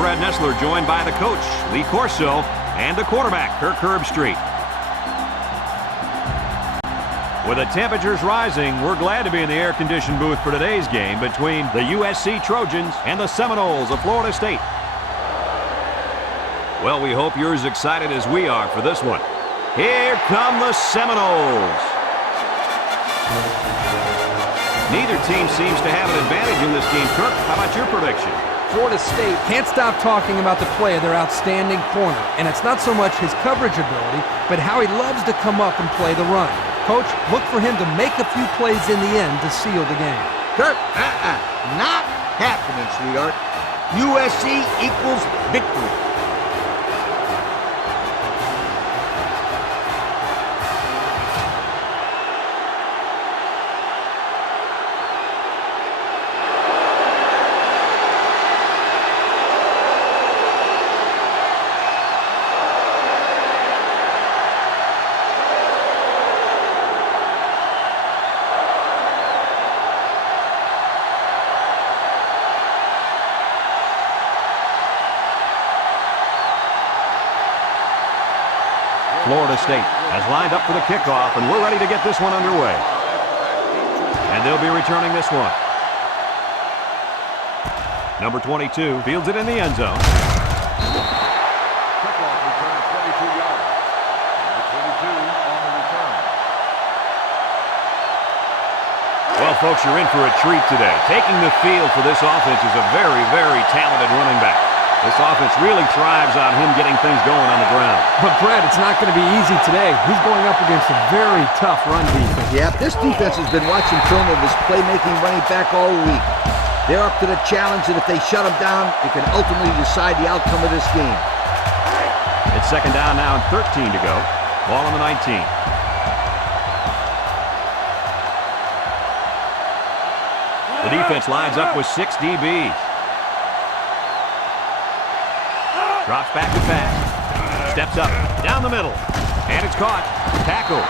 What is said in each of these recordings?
Brad Nessler, joined by the coach, Lee Corso, and the quarterback, Kirk Herbstreit. With the temperatures rising, we're glad to be in the air-conditioned booth for today's game between the USC Trojans and the Seminoles of Florida State. Well, we hope you're as excited as we are for this one. Here come the Seminoles. Neither team seems to have an advantage in this game. Kirk, how about your prediction? Florida State can't stop talking about the play of their outstanding corner. And it's not so much his coverage ability, but how he loves to come up and play the run. Coach, look for him to make a few plays in the end to seal the game. Kirk, not happening, sweetheart. USC equals victory. Florida State has lined up for the kickoff, and we're ready to get this one underway. And they'll be returning this one. Number 22 fields it in the end zone. Kickoff return of 22 yards. Number 22 on the return. Well, folks, you're in for a treat today. Taking the field for this offense is a very, very talented running back. This offense really thrives on him getting things going on the ground. But, Brad, it's not going to be easy today. He's going up against a very tough run defense. Yeah, this defense has been watching film of his playmaking running back all week. They're up to the challenge, and if they shut him down, it can ultimately decide the outcome of this game. It's second down now and 13 to go. Ball on the 19. The defense lines up with 6 DBs. Drops back to pass. Steps up. Down the middle. And it's caught. Tackle.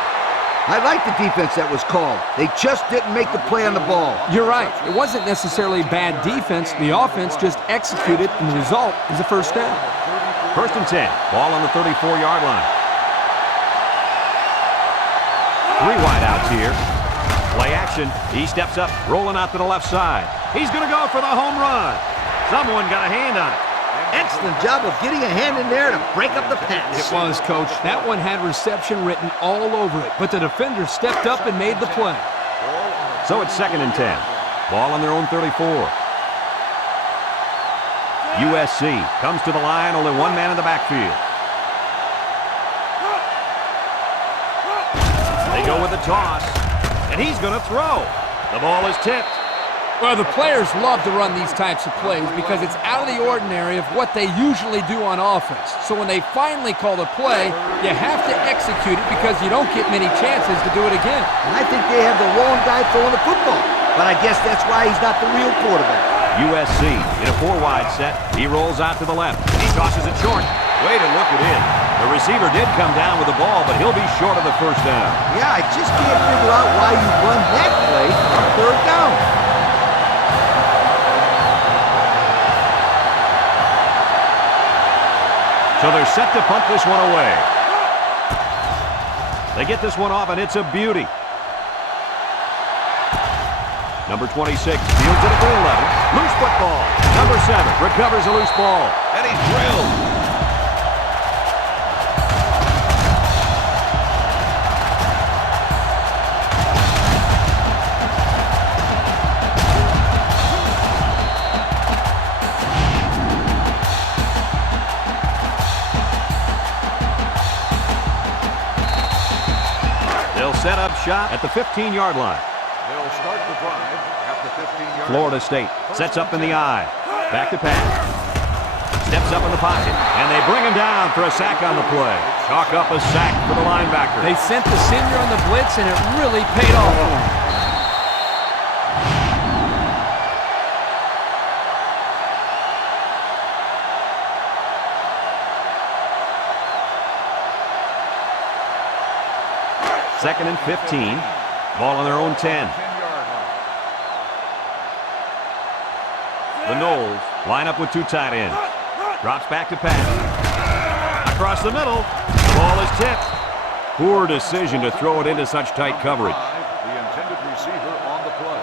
I like the defense that was called. They just didn't make the play on the ball. You're right. It wasn't necessarily bad defense. The offense just executed, and the result is a first down. First and 10. Ball on the 34-yard line. 3 wideouts here. Play action. He steps up, rolling out to the left side. He's going to go for the home run. Someone got a hand on it. Excellent job of getting a hand in there to break up the pass. It was, Coach. That one had reception written all over it, but the defender stepped up and made the play. So it's second and 10. Ball on their own 34. USC comes to the line, only one man in the backfield. They go with a toss, and he's going to throw. The ball is tipped. Well, the players love to run these types of plays because it's out of the ordinary of what they usually do on offense. So when they finally call the play, you have to execute it because you don't get many chances to do it again. And I think they have the wrong guy throwing the football. But I guess that's why he's not the real quarterback. USC in a 4-wide set. He rolls out to the left. He tosses it short. Way to look it in. The receiver did come down with the ball, but he'll be short of the first down. Yeah, I just can't figure out why you run that play on third down. So they're set to punt this one away. They get this one off, and it's a beauty. Number 26 fields it at the 11. Loose football. Number 7 recovers a loose ball. And he's drilled. They'll set up shop at the 15-yard line. They'll start the drive at the 15-yard line. Florida State sets up in the I. Back to pass. Steps up in the pocket, and they bring him down for a sack on the play. Chalk up a sack for the linebacker. They sent the senior on the blitz, and it really paid off for him. Second and 15. Ball on their own 10. The Noles line up with 2 tight ends. Drops back to pass. Across the middle. The ball is tipped. Poor decision to throw it into such tight coverage. The intended receiver on the play.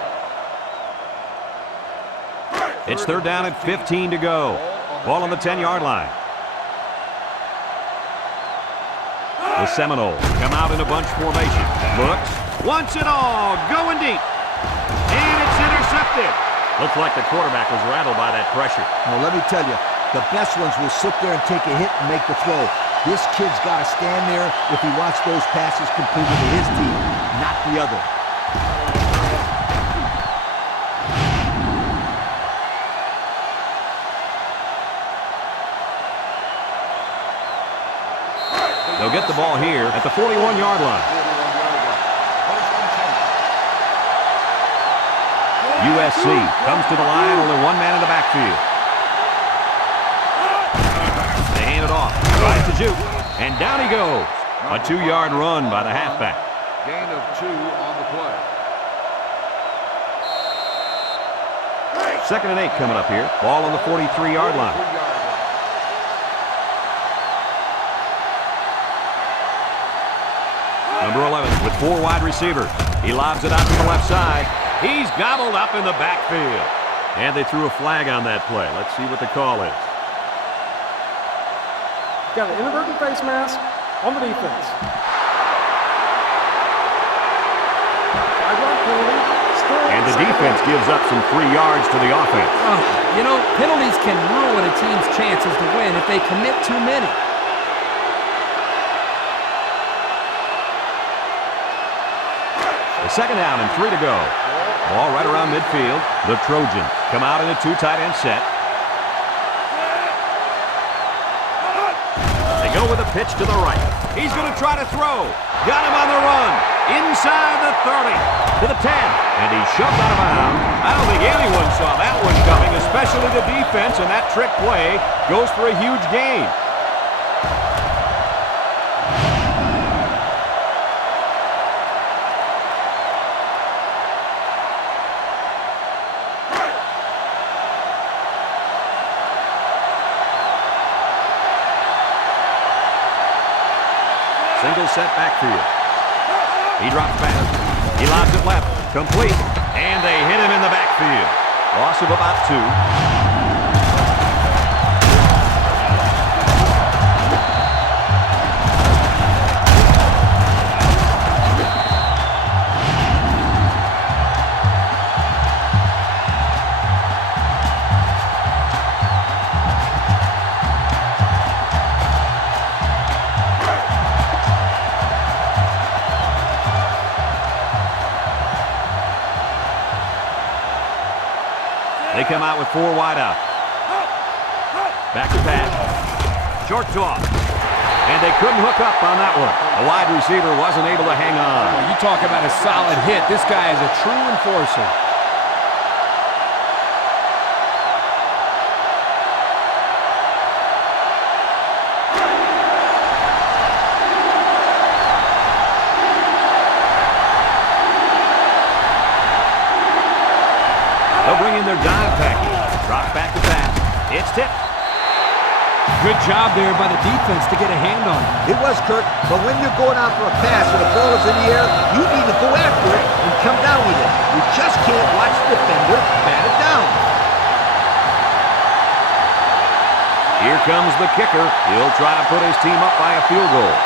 It's third down and 15 to go. Ball on the 10-yard line. The Seminoles come out in a bunch formation. Looks, wants it all, going deep. And it's intercepted. Looks like the quarterback was rattled by that pressure. Well, let me tell you, the best ones will sit there and take a hit and make the throw. This kid's got to stand there if he wants those passes completed to his team, not the other. They'll get the ball here at the 41-yard line. USC comes to the line, only one man in the backfield. They hand it off, tries to juke, and down he goes. A 2-yard run by the halfback. Gain of 2 on the play. Second and 8 coming up here. Ball on the 43-yard line. Number 11 with 4 wide receivers. He lobs it out to the left side. He's gobbled up in the backfield. And they threw a flag on that play. Let's see what the call is. Got an inadvertent face mask on the defense. 5-yard penalty. And the defense gives up some 3 yards to the offense. You know, penalties can ruin a team's chances to win if they commit too many. Second down and 3 to go. Ball right around midfield. The Trojans come out in a 2 tight end set. They go with a pitch to the right. He's going to try to throw. Got him on the run. Inside the 30 to the 10. And he's shoved out of bounds. I don't think anyone saw that one coming, especially the defense, and that trick play goes for a huge gain. Single set backfield. He drops back. He lobs it left. Complete. And they hit him in the backfield. Loss of about 2. They come out with 4 wide out. Back to pass. Short toss. And they couldn't hook up on that one. The wide receiver wasn't able to hang on. You talk about a solid hit. This guy is a true enforcer. They'll bring in their dime package. Drop back to pass. It's tipped. Good job there by the defense to get a hand on it. It was, Kirk, but when you're going out for a pass and the ball is in the air, you need to go after it and come down with it. You just can't watch the defender bat it down. Here comes the kicker. He'll try to put his team up by a field goal.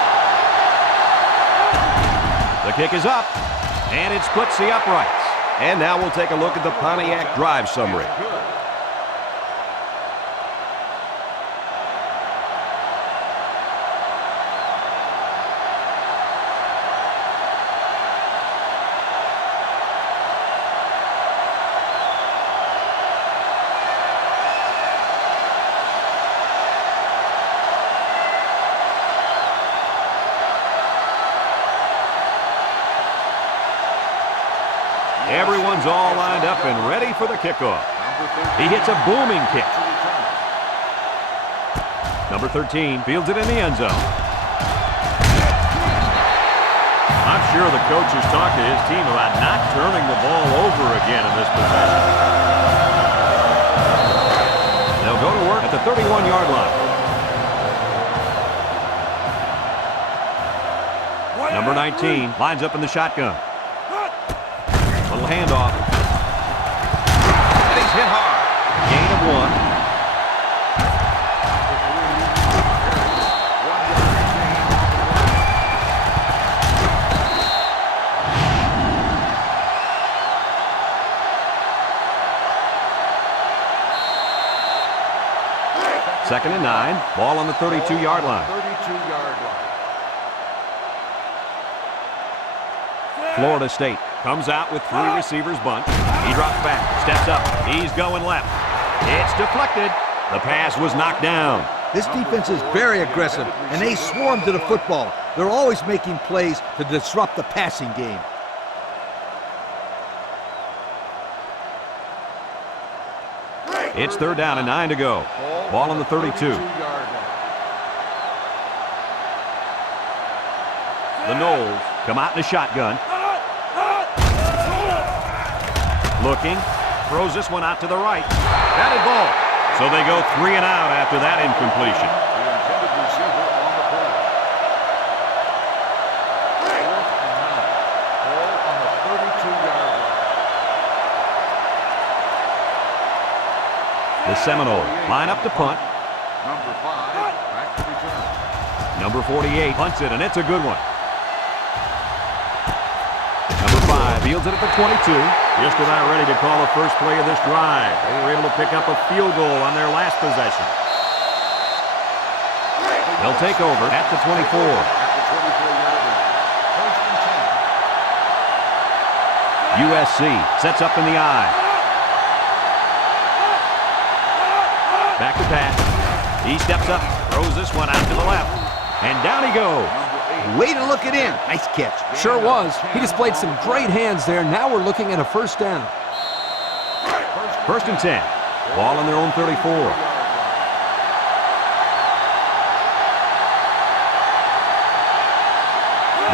The kick is up, and it splits the uprights. And now we'll take a look at the Pontiac drive summary. Everyone's all lined up and ready for the kickoff. He hits a booming kick. Number 13 fields it in the end zone. I'm sure the coach has talked to his team about not turning the ball over again in this possession. They'll go to work at the 31-yard line. Number 19 lines up in the shotgun. Little handoff. And he's hit hard. Gain of 1. Second and 9. Ball on the 32-yard line. 32-yard line. Florida State comes out with 3 receivers bunch. He drops back, steps up. He's going left. It's deflected. The pass was knocked down. This defense is very aggressive, and they swarm to the football. They're always making plays to disrupt the passing game. It's 3rd down and 9 to go. Ball on the 32. 32-yard line. The Noles come out in a shotgun. Looking, throws this one out to the right. Batted ball. So they go 3 and out after that incompletion. The intended receiver on the play. 4th and 9. Ball on the 32-yard line. The Seminoles line up to punt. Number 5, back to return. Number 48 punts it, and it's a good one. Number 5 fields it at the 22. Just about ready to call the first play of this drive. They were able to pick up a field goal on their last possession. They'll take over at the 24. At the 24-yard line. 1st and 10. USC sets up in the eye. Back to pass. He steps up, throws this one out to the left. And down he goes. Way to look it in. Nice catch. Sure was. He displayed some great hands there. Now we're looking at a 1st down. 1st and 10. Ball on their own 34.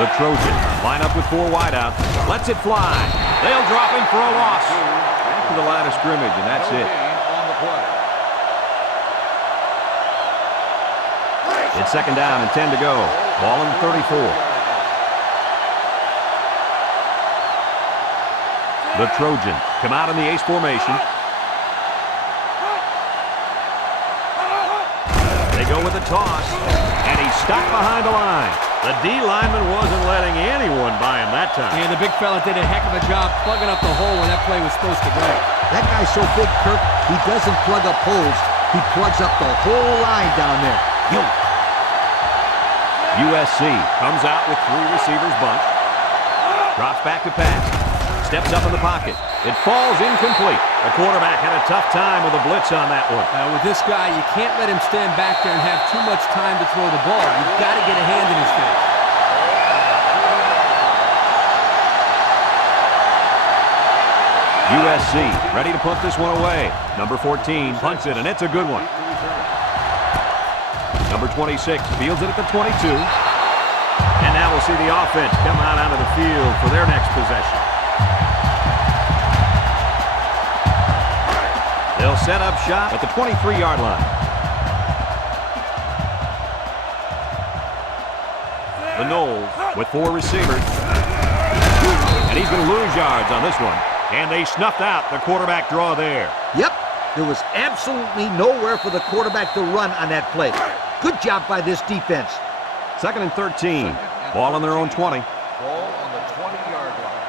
The Trojans line up with 4 wideouts. Lets it fly. They'll drop him for a loss. Back to the line of scrimmage, and that's it. On the play. It's 2nd down and 10 to go. Ball on the 34. The Trojans come out in the ace formation. They go with a toss, and he's stopped behind the line. The D lineman wasn't letting anyone by him that time. And the big fella did a heck of a job plugging up the hole where that play was supposed to go. That guy's so big, Kirk, he doesn't plug up holes. He plugs up the whole line down there. Yo. USC comes out with 3 receivers bunch. Drops back to pass. Steps up in the pocket. It falls incomplete. The quarterback had a tough time with a blitz on that one. With this guy, you can't let him stand back there and have too much time to throw the ball. You've got to get a hand in his face. USC ready to punt this one away. Number 14 punts it, and it's a good one. Number 26 fields it at the 22. And now we'll see the offense come out onto the field for their next possession. They'll set up shop at the 23-yard line. The Noles with 4 receivers. And he's going to lose yards on this one. And they snuffed out the quarterback draw there. Yep, there was absolutely nowhere for the quarterback to run on that play. Good job by this defense. 2nd and 13. Ball on their own 20. Ball on the 20-yard line.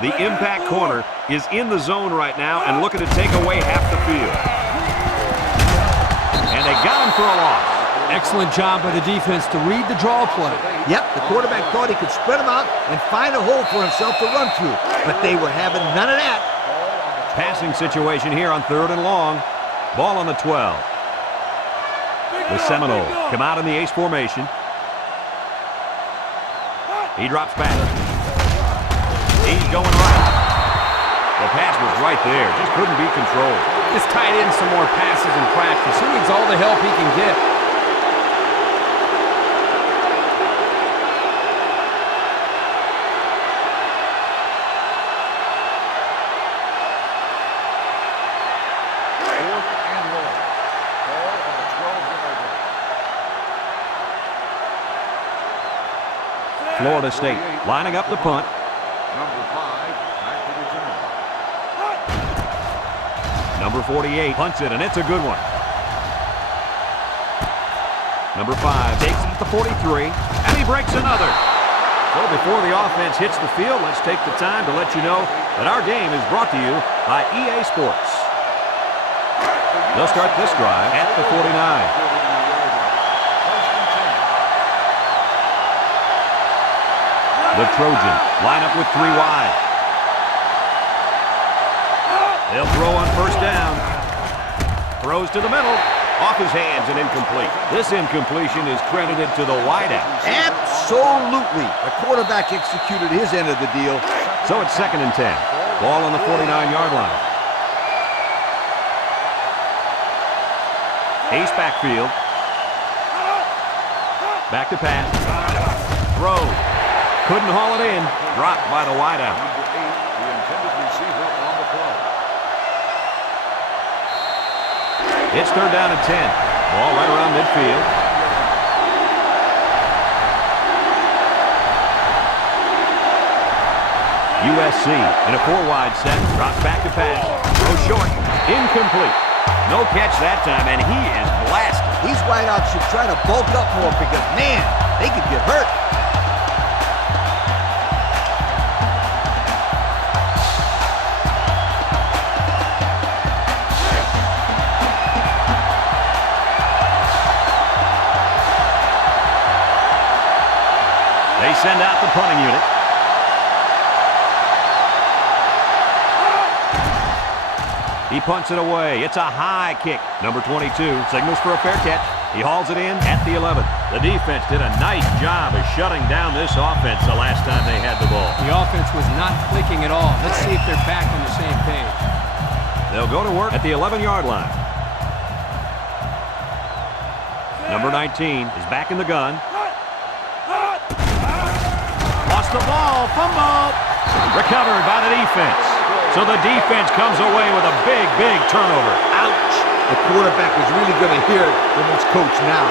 The impact corner is in the zone right now and looking to take away half the field. And they got him for a loss. Excellent job by the defense to read the draw play. Yep, the quarterback thought he could spread them out and find a hole for himself to run through. But they were having none of that. Passing situation here on 3rd and long. Ball on the 12. The Seminoles come out in the ace formation. He drops back. He's going right. The pass was right there. Just couldn't be controlled. Just tied in some more passes in practice. He needs all the help he can get. Florida State lining up the punt. Number 5 back to return. Number 48 punts it, and it's a good one. Number 5 takes it at the 43, and he breaks another. So before the offense hits the field, let's take the time to let you know that our game is brought to you by EA Sports. They'll start this drive at the 49. The Trojans line up with 3 wide. They'll throw on first down. Throws to the middle. Off his hands and incomplete. This incompletion is credited to the wideout. Absolutely. The quarterback executed his end of the deal. So it's 2nd and 10. Ball on the 49-yard line. Ace backfield. Back to pass. Throw. Couldn't haul it in. Dropped by the wideout. Number 8, the intended receiver on the play. It's 3rd down and 10. Ball right around midfield. USC in a 4-wide set. Drops back to pass. Throw short. Incomplete. No catch that time, and he is blasted. These wideouts should try to bulk up more because, man, they could get hurt. They send out the punting unit. He punts it away. It's a high kick. Number 22 signals for a fair catch. He hauls it in at the 11. The defense did a nice job of shutting down this offense the last time they had the ball. The offense was not clicking at all. Let's see if they're back on the same page. They'll go to work at the 11-yard line. Number 19 is back in the gun. Lost the ball. Fumble. Recovered by the defense. So the defense comes away with a big, big turnover. Ouch! The quarterback was really going to hear it from his coach now.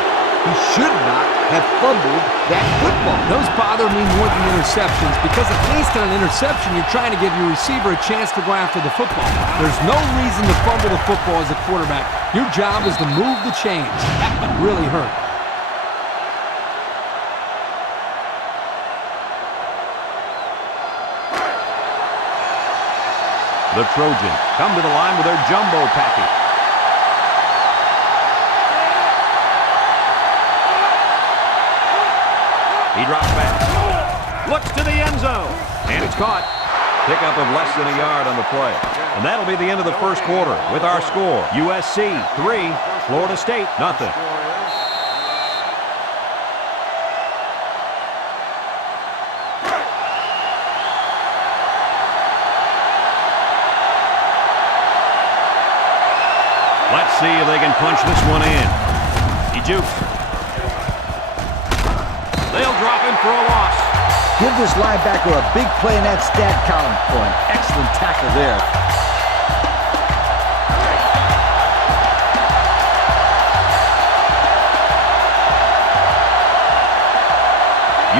He should not have fumbled that football. Those bother me more than interceptions because at least in an interception, you're trying to give your receiver a chance to go after the football. There's no reason to fumble the football as a quarterback. Your job is to move the chains. That would really hurt. The Trojans come to the line with their jumbo package. He drops back. Looks to the end zone. And it's caught. Pickup of less than a yard on the play. And that'll be the end of the first quarter with our score. USC 3, Florida State 0. Let's see if they can punch this one in. He jukes. They'll drop him for a loss. Give this linebacker a big play in that stat column for an excellent tackle there.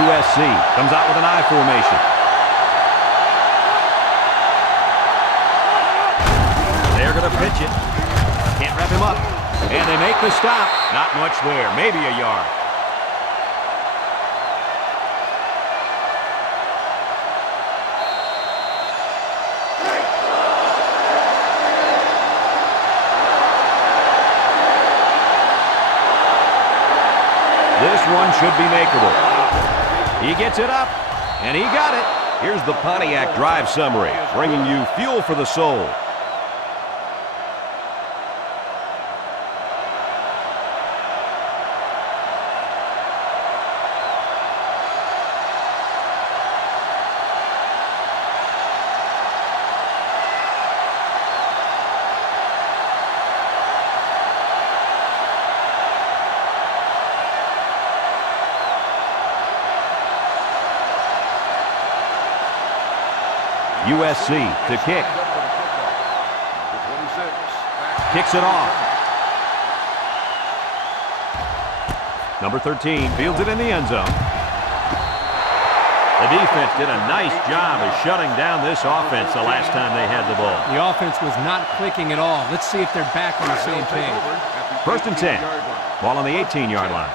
USC comes out with an I formation. They're going to pitch it. Can't wrap him up. And they make the stop. Not much there. Maybe a yard. This one should be makeable. He gets it up, and he got it. Here's the Pontiac Drive Summary, bringing you fuel for the soul. USC to kick. Kicks it off. Number 13 fields it in the end zone. The defense did a nice job of shutting down this offense the last time they had the ball. The offense was not clicking at all. Let's see if they're back on the same page. First and 10. Ball on the 18-yard line.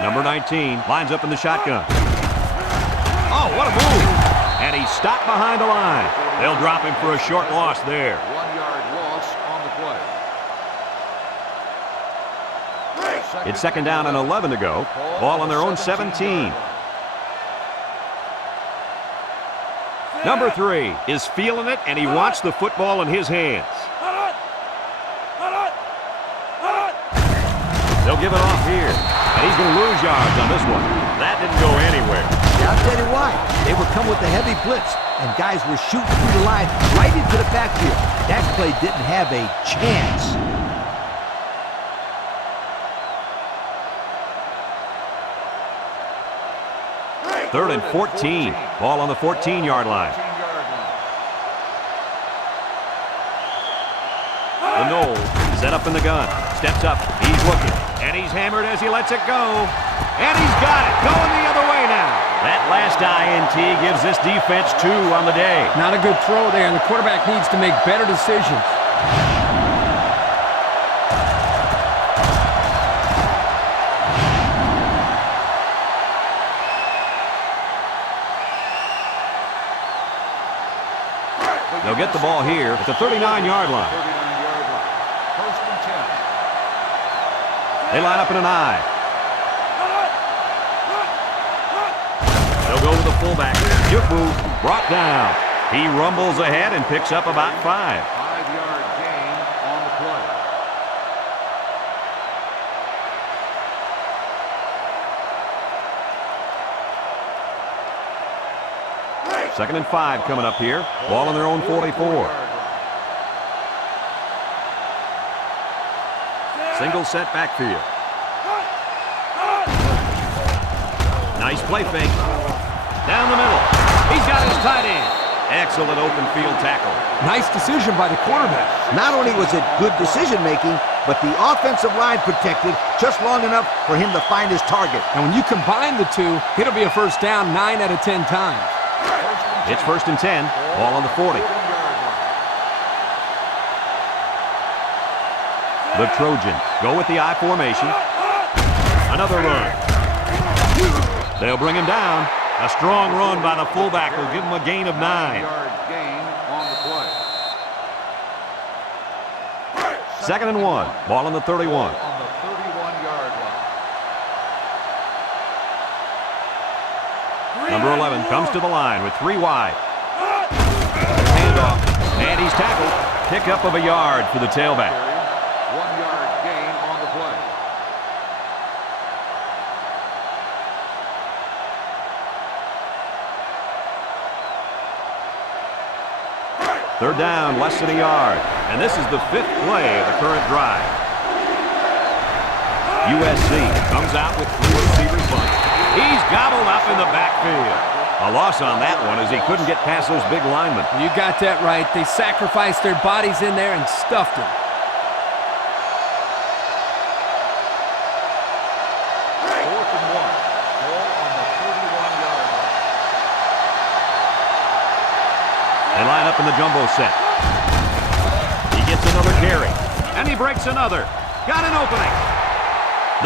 Number 19 lines up in the shotgun. Oh, what a move. And he's stopped behind the line. They'll drop him for a short loss there. 1-yard loss on the play. It's second down and 11 to go. Ball on their own 17. Number 3 is feeling it, and he wants the football in his hands. They'll give it off here, and he's going to lose yards on this one. That didn't go anywhere. Yeah, I'll tell you why. They were coming with a heavy blitz, and guys were shooting through the line right into the backfield. That play didn't have a chance. Third and 14. Ball on the 14-yard line. The Knowles set up in the gun. Steps up. He's looking. And he's hammered as he lets it go. And he's got it. Going the other way now. That last INT gives this defense 2 on the day. Not a good throw there, and the quarterback needs to make better decisions. They'll get the ball here at the 39-yard line. First and 10. They line up in an I. They'll go to the fullback. Juke move. Brought down. He rumbles ahead and picks up about 5. 5-yard gain on the play. Second and 5 coming up here. Ball on their own 44. Single set backfield. Nice play fake. Down the middle. He's got his tight end. Excellent open field tackle. Nice decision by the quarterback. Not only was it good decision-making, but the offensive line protected just long enough for him to find his target. And when you combine the two, it'll be a first down 9 out of 10 times. It's first and 10. Ball on the 40. The Trojans go with the I formation. Another run. They'll bring him down. A strong run by the fullback will give him a gain of 9. 9-yard gain on the play. Second and 1. Ball on the 31. On the 31-yard line. Number 11 comes to the line with 3 wide. Handoff. And he's tackled. Pickup of a yard for the tailback. 1-yard gain on the play. Third down, less than a yard. And this is the 5th play of the current drive. USC comes out with 3 receivers bunch. He's gobbled up in the backfield. A loss on that one as he couldn't get past those big linemen. You got that right. They sacrificed their bodies in there and stuffed him. Fourth and 1. Ball on the 31-yard line. They line up in the jumbo set. He gets another carry. And he breaks another. Got an opening.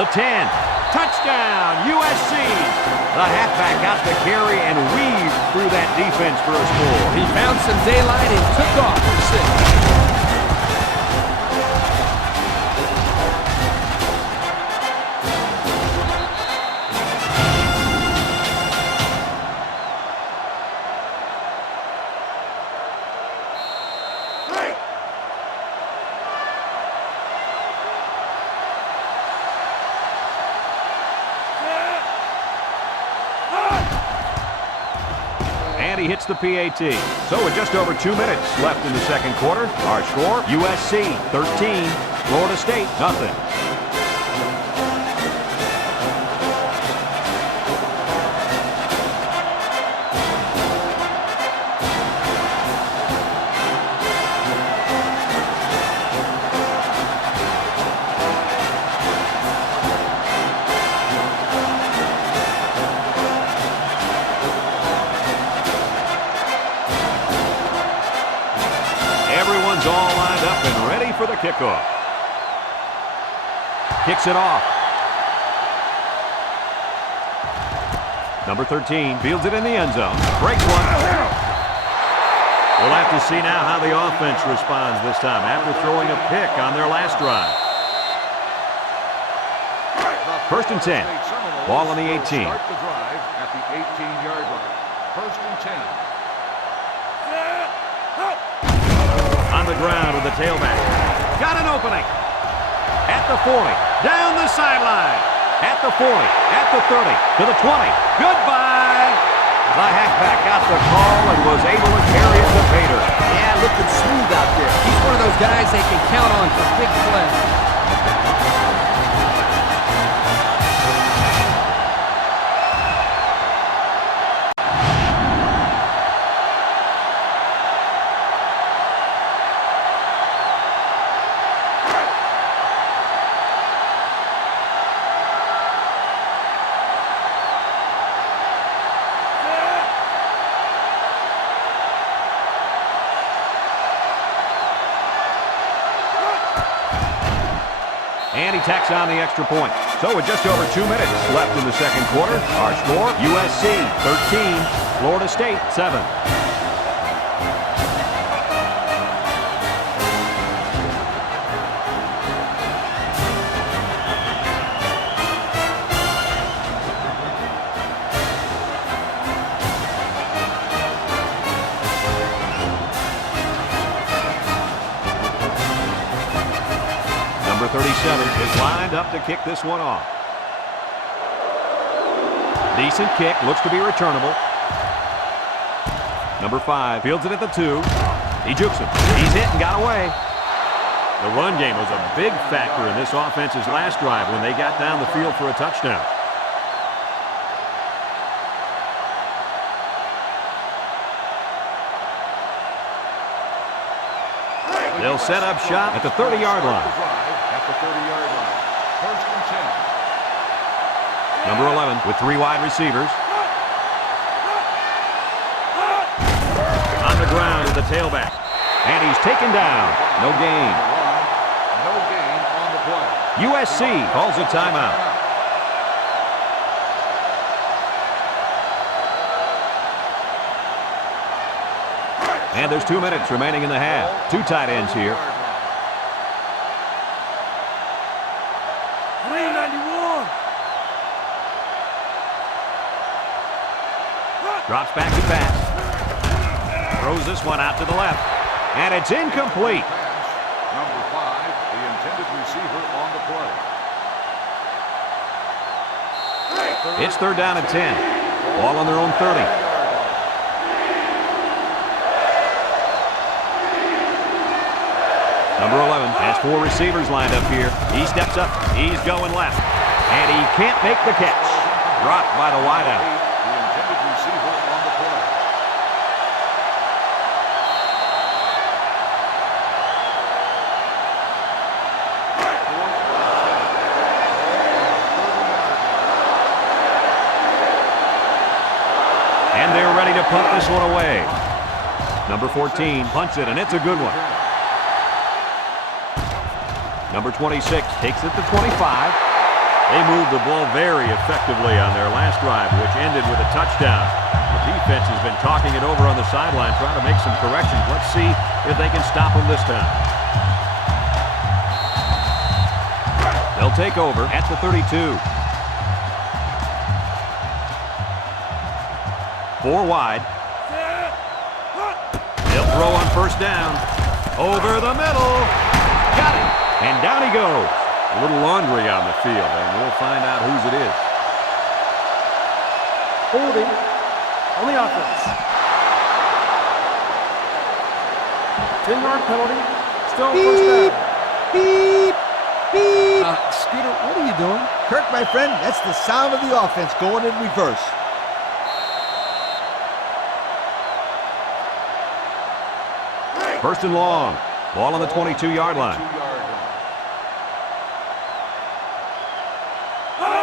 The 10. Touchdown, USC. The halfback got the carry and weaved through that defense for a score. He found some daylight and took off for 6. And he hits the PAT. So with just over 2 minutes left in the second quarter, our score, USC 13, Florida State nothing. Everyone's all lined up and ready for the kickoff. Kicks it off. Number 13 fields it in the end zone. Breaks one. We'll have to see now how the offense responds this time after throwing a pick on their last drive. First and 10. Ball on the 18. Start the drive at the 18-yard line. First and 10. On the ground with the tailback. Got an opening. At the 40. Down the sideline. At the 40. At the 30. To the 20. Goodbye. The halfback got the call and was able to carry it to Bader. Yeah, looking smooth out there. He's one of those guys they can count on for big plays. And he tacks on the extra point. So with just over 2 minutes left in the second quarter, our score, USC 13, Florida State 7. Number 37 is lined up to kick this one off. Decent kick, looks to be returnable. Number 5 fields it at the 2. He jukes him. He's hit and got away. The run game was a big factor in this offense's last drive when they got down the field for a touchdown. They'll set up shop at the 30-yard line. At the 30-yard line. First and 10. Number 11 with 3 wide receivers. On the ground with the tailback. And he's taken down. No gain. No gain on the play. USC calls a timeout. And there's 2 minutes remaining in the half. 2 tight ends here. 391. Drops back to pass. Throws this one out to the left. And it's incomplete. Pass. Number 5, the intended receiver on the play. It's third down and 10. Ball on their own 30. Number 11 has 4 receivers lined up here. He steps up. He's going left. And he can't make the catch. Dropped by the wideout. The intended receiver on the play. And they're ready to punt this one away. Number 14 punts it, and it's a good one. Number 26 takes it to 25. They moved the ball very effectively on their last drive, which ended with a touchdown. The defense has been talking it over on the sideline, trying to make some corrections. Let's see if they can stop them this time. They'll take over at the 32. 4 wide. They'll throw on first down. Over the middle. Got it. And down he goes. A little laundry on the field, and we'll find out whose it is. Holding on the offense. 10-yard penalty. Still first down. Beep, beep. Skeeter, what are you doing? Kirk, my friend, that's the sound of the offense going in reverse. First and long. Ball on the 22-yard line.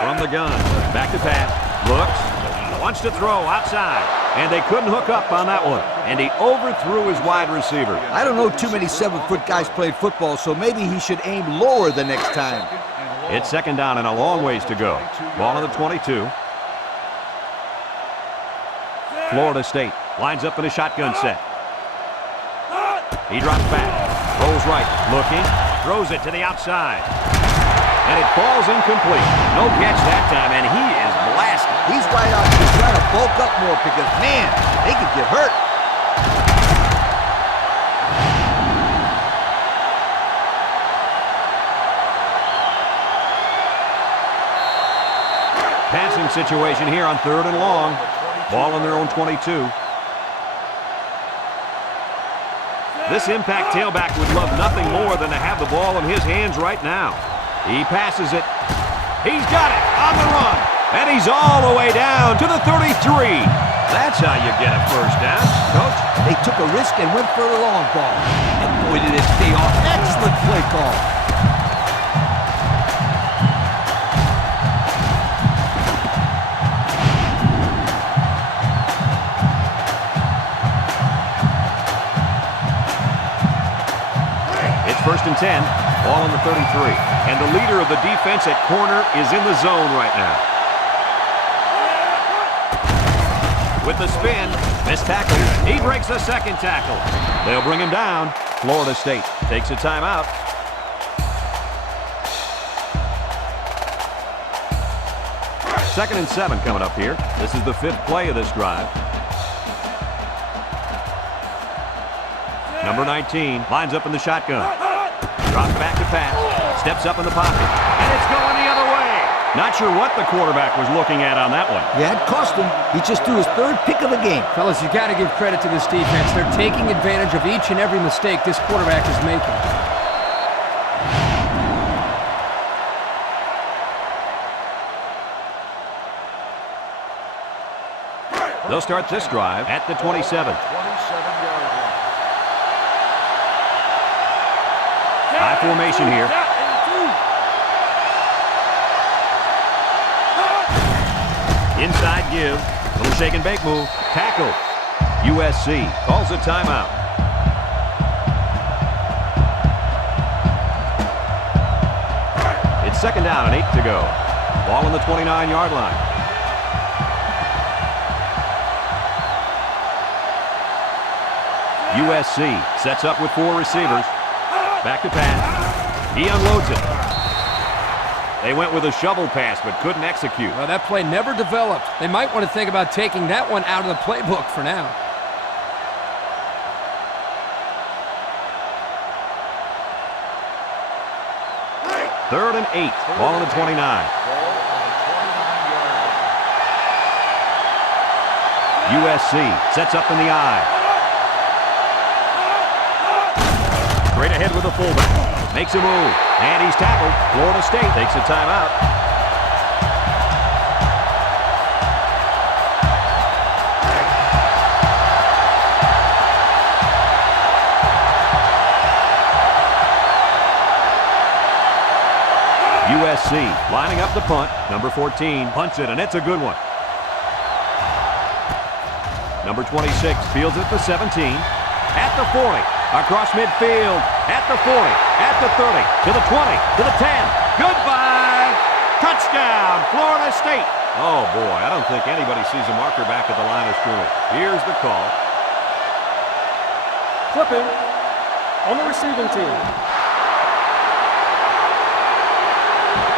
From the gun. Back to pass. Looks. Wants to throw outside. and they couldn't hook up on that one. And he overthrew his wide receiver. I don't know too many 7-foot guys playing football, so maybe he should aim lower the next time. It's second down and a long ways to go. Ball on the 22. Florida State lines up in a shotgun set. He drops back, rolls right, looking, throws it to the outside. And it falls incomplete. No catch that time, and he is blasted. He's right out here trying to bulk up more because, man, they could get hurt. Passing situation here on 3rd and long. Ball on their own 22. This impact tailback would love nothing more than to have the ball in his hands right now. He passes it. He's got it on the run. And he's all the way down to the 33. That's how you get a first down. Coach, they took a risk and went for the long ball. And boy, did it stay off. Excellent play call. It's 1st and 10. Ball on the 33. And the leader of the defense at corner is in the zone right now. With the spin, missed tackle. He breaks the second tackle. They'll bring him down. Florida State takes a timeout. Second and 7 coming up here. This is the 5th play of this drive. Number 19 lines up in the shotgun. Drops back to pass. Steps up in the pocket. And it's going the other way. Not sure what the quarterback was looking at on that one. Yeah, it cost him. He just threw his 3rd pick of the game. Fellas, you got to give credit to this defense. They're taking advantage of each and every mistake this quarterback is making. They'll start this drive at the 27. High formation here. Inside give. Little shake and bake move. Tackle. USC calls a timeout. It's second down and 8 to go. Ball on the 29-yard line. USC sets up with 4 receivers. Back to pass. He unloads it. They went with a shovel pass but couldn't execute. Well, that play never developed. They might want to think about taking that one out of the playbook for now. Third and 8. Ball on the 29. USC sets up in the eye. Straight ahead with the fullback. Makes a move. And he's tackled. Florida State takes a timeout. USC lining up the punt. Number 14 punts it, and it's a good one. Number 26 fields it at the 17. At the 40. Across midfield. At the 40. At the 30. To the 20. To the 10. Goodbye. Touchdown, Florida State. Oh, boy, I don't think anybody sees a marker back at the line of scrimmage. Here's the call. Clipping on the receiving team.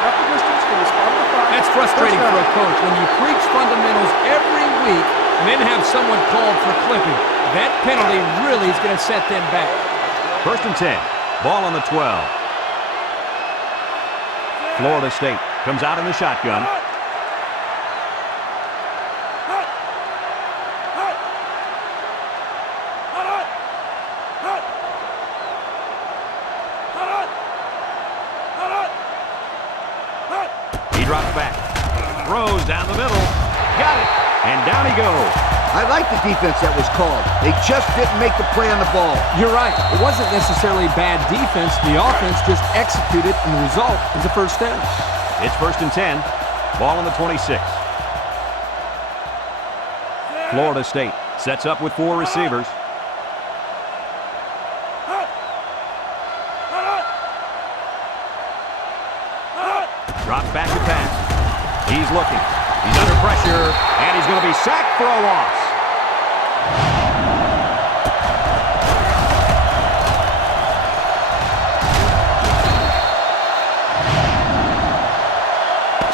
After distance from the spot of the 5. That's frustrating for a coach when you preach fundamentals every week and then have someone called for clipping. That penalty really is going to set them back. First and 10. Ball on the 12. Florida State comes out in the shotgun. He drops back. Throws down the middle. Got it. And down he goes. I like the defense that was called. They just didn't make the play on the ball. You're right. It wasn't necessarily bad defense. The offense just executed, and the result is a first down. It's first and 10. Ball on the 26. Florida State sets up with 4 receivers. Drops back to pass. He's looking. He's under pressure, and he's going to be sacked for a loss.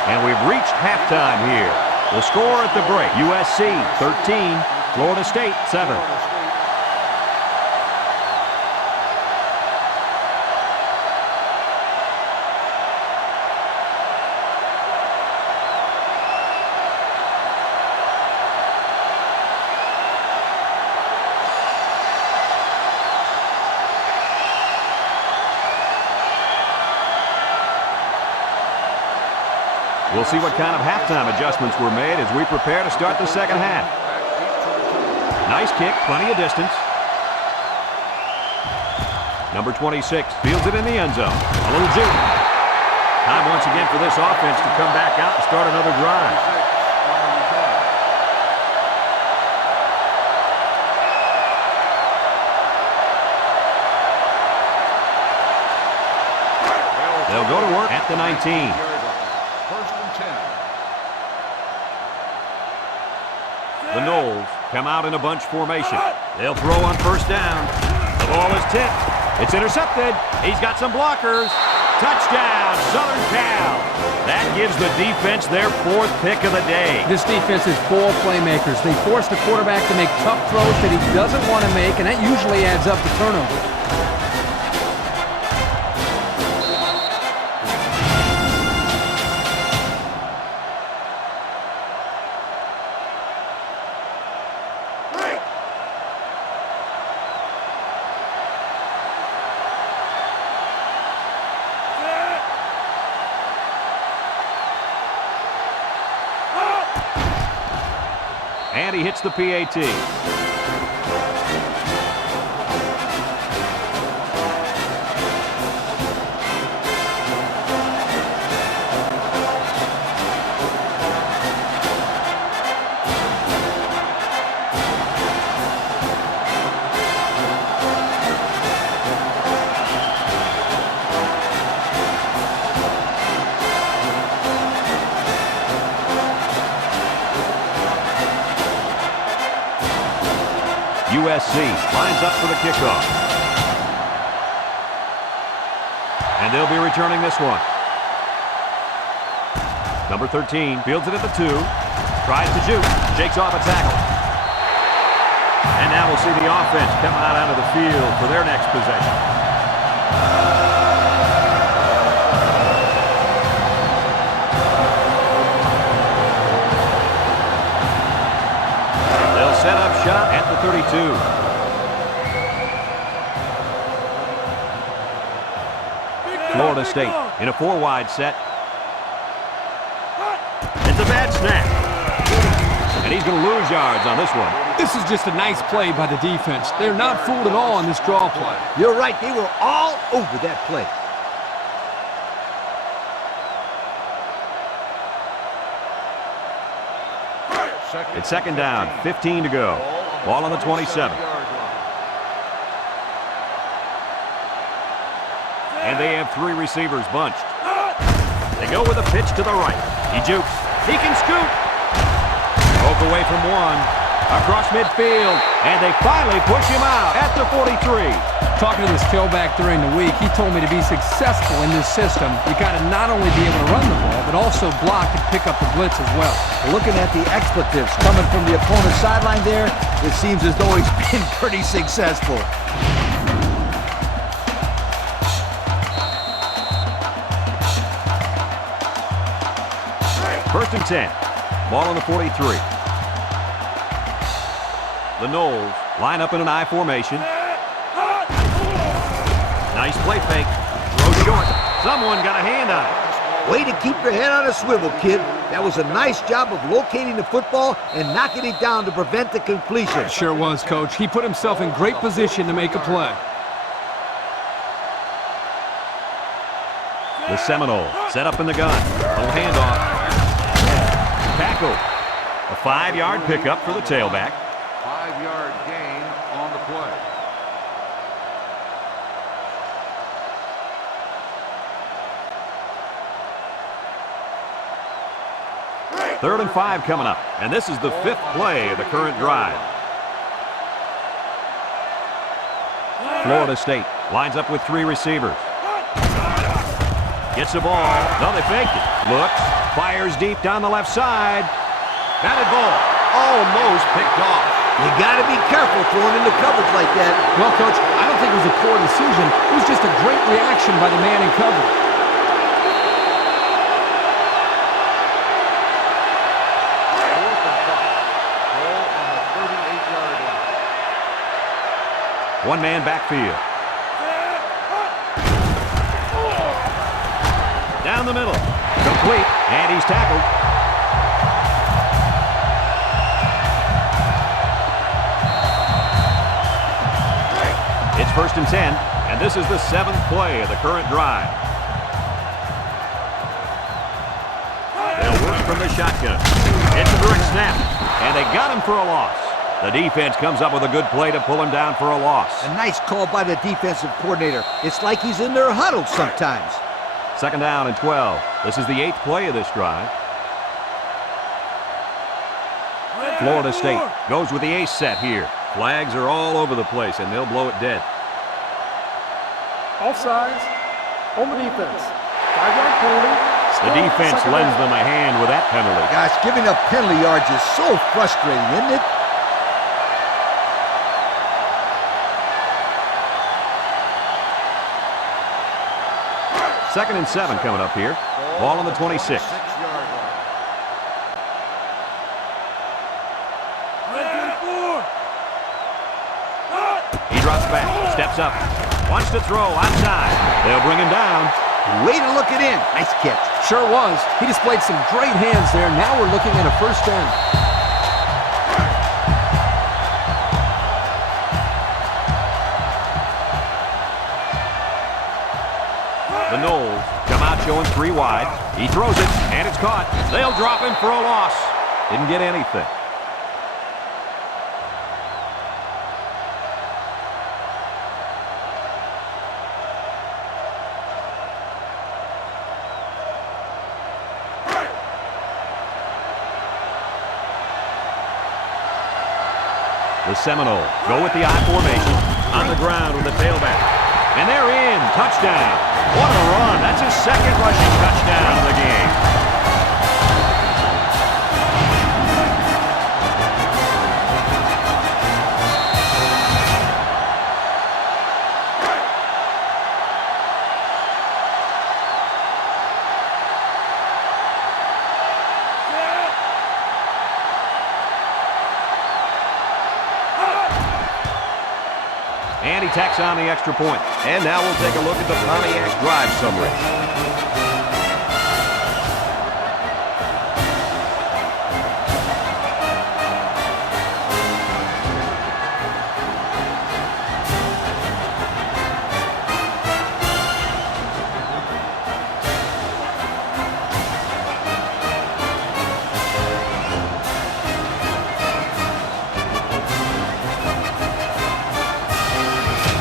And we've reached halftime here. The score at the break, USC 13, Florida State 7. We'll see what kind of halftime adjustments were made as we prepare to start the second half. Nice kick, plenty of distance. Number 26 fields it in the end zone. A little juke. Time once again for this offense to come back out and start another drive. They'll go to work at the 19. The Noles come out in a bunch formation. They'll throw on first down. The ball is tipped. It's intercepted. He's got some blockers. Touchdown, Southern Cal. That gives the defense their 4th pick of the day. This defense is full playmakers. They force the quarterback to make tough throws that he doesn't want to make, and that usually adds up to turnovers. And he hits the PAT. USC lines up for the kickoff. And they'll be returning this one. Number 13 fields it at the 2. Tries to juke. Shakes off a tackle. And now we'll see the offense coming out onto the field for their next possession. Set up shot at the 32. Florida State in a 4-wide set. It's a bad snap. And he's going to lose yards on this one. This is just a nice play by the defense. They're not fooled at all on this draw play. You're right. They were all over that play. It's second down, 15 to go. Ball on the 27. And they have 3 receivers bunched. They go with a pitch to the right. He jukes. He can scoot. Broke away from one. Across midfield. And they finally push him out at the 43. Talking to this tailback during the week, he told me to be successful in this system, you got to not only be able to run the ball, but also block and pick up the blitz as well. Looking at the expletives coming from the opponent's sideline there, it seems as though he's been pretty successful. First and 10. Ball on the 43. The Noles line up in an I formation. Nice play fake. Throw short. Someone got a hand on it. Way to keep your head on a swivel, kid. That was a nice job of locating the football and knocking it down to prevent the completion. It sure was, Coach. He put himself in great position to make a play. The Seminoles set up in the gun. Little handoff. Tackle. A 5-yard pickup for the tailback. 5-yard gain on the play. Third and 5 coming up, and this is the 5th play of the current drive. Florida State lines up with 3 receivers. Gets the ball. No, they faked it. Looks, fires deep down the left side. Batted ball. Almost picked off. You got to be careful throwing into coverage like that. Well, Coach, I don't think it was a poor decision. It was just a great reaction by the man in coverage. Fourth and 5. Ball on the 38-yard line. One-man backfield. Down the middle. Complete. And he's tackled. It's first and 10, and this is the 7th play of the current drive. They'll work from the shotgun. It's a direct snap, and they got him for a loss. The defense comes up with a good play to pull him down for a loss. A nice call by the defensive coordinator. It's like he's in their huddle sometimes. Second down and 12. This is the 8th play of this drive. Florida State goes with the ace set here. Flags are all over the place, and they'll blow it dead. Offsides on the defense. 5-yard penalty. The defense lends them a hand with that penalty. Gosh, giving up penalty yards is so frustrating, isn't it? Second and 7 coming up here. Ball on the 26. 6-yard line. He drops back, steps up, wants to throw outside. They'll bring him down. Way to look it in. Nice catch. Sure was. He displayed some great hands there. Now we're looking at a first down. The Noles come out showing 3 wide. He throws it, and it's caught. They'll drop him for a loss. Didn't get anything. The Seminoles go with the I formation on the ground with the tailback. And they're in. Touchdown. What a run. That's his 2nd rushing touchdown of the game. And he tacks on the extra point. And now we'll take a look at the Pontiac drive summary.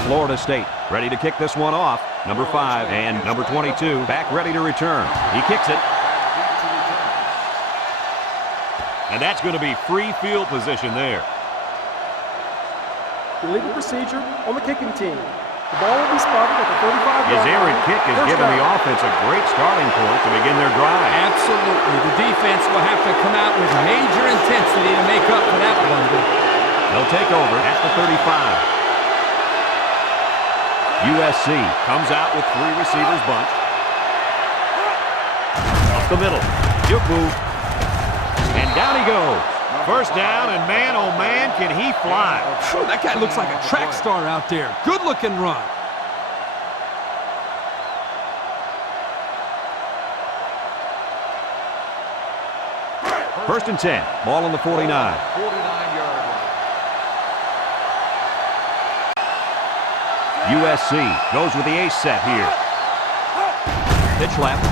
Florida State ready to kick this one off. Number 5 and number 22 back ready to return. He kicks it. And that's going to be free field position there. Illegal procedure on the kicking team. The ball will be spotted at the 35-yard line. His errant kick has First given down. the offense a great starting point to begin their drive. Absolutely. The defense will have to come out with major intensity to make up for that blunder. They'll take over at the 35. USC comes out with 3 receivers bunched. Up the middle. Juku. And down he goes. First down, and man, oh man, can he fly. Phew, that guy looks like a track star out there. Good-looking run. First and 10. Ball on the 49. 49-yard line. USC goes with the ace set here. Pitch left.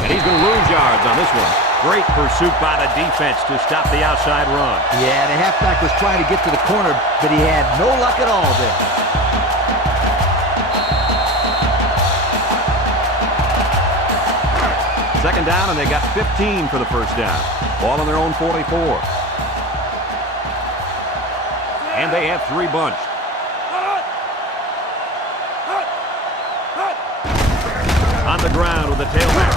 And he's going to lose yards on this one. Great pursuit by the defense to stop the outside run. Yeah, the halfback was trying to get to the corner, but he had no luck at all there. Second down, and they got 15 for the first down. Ball on their own 44. And they have 3 bunched. On the ground with the tailback.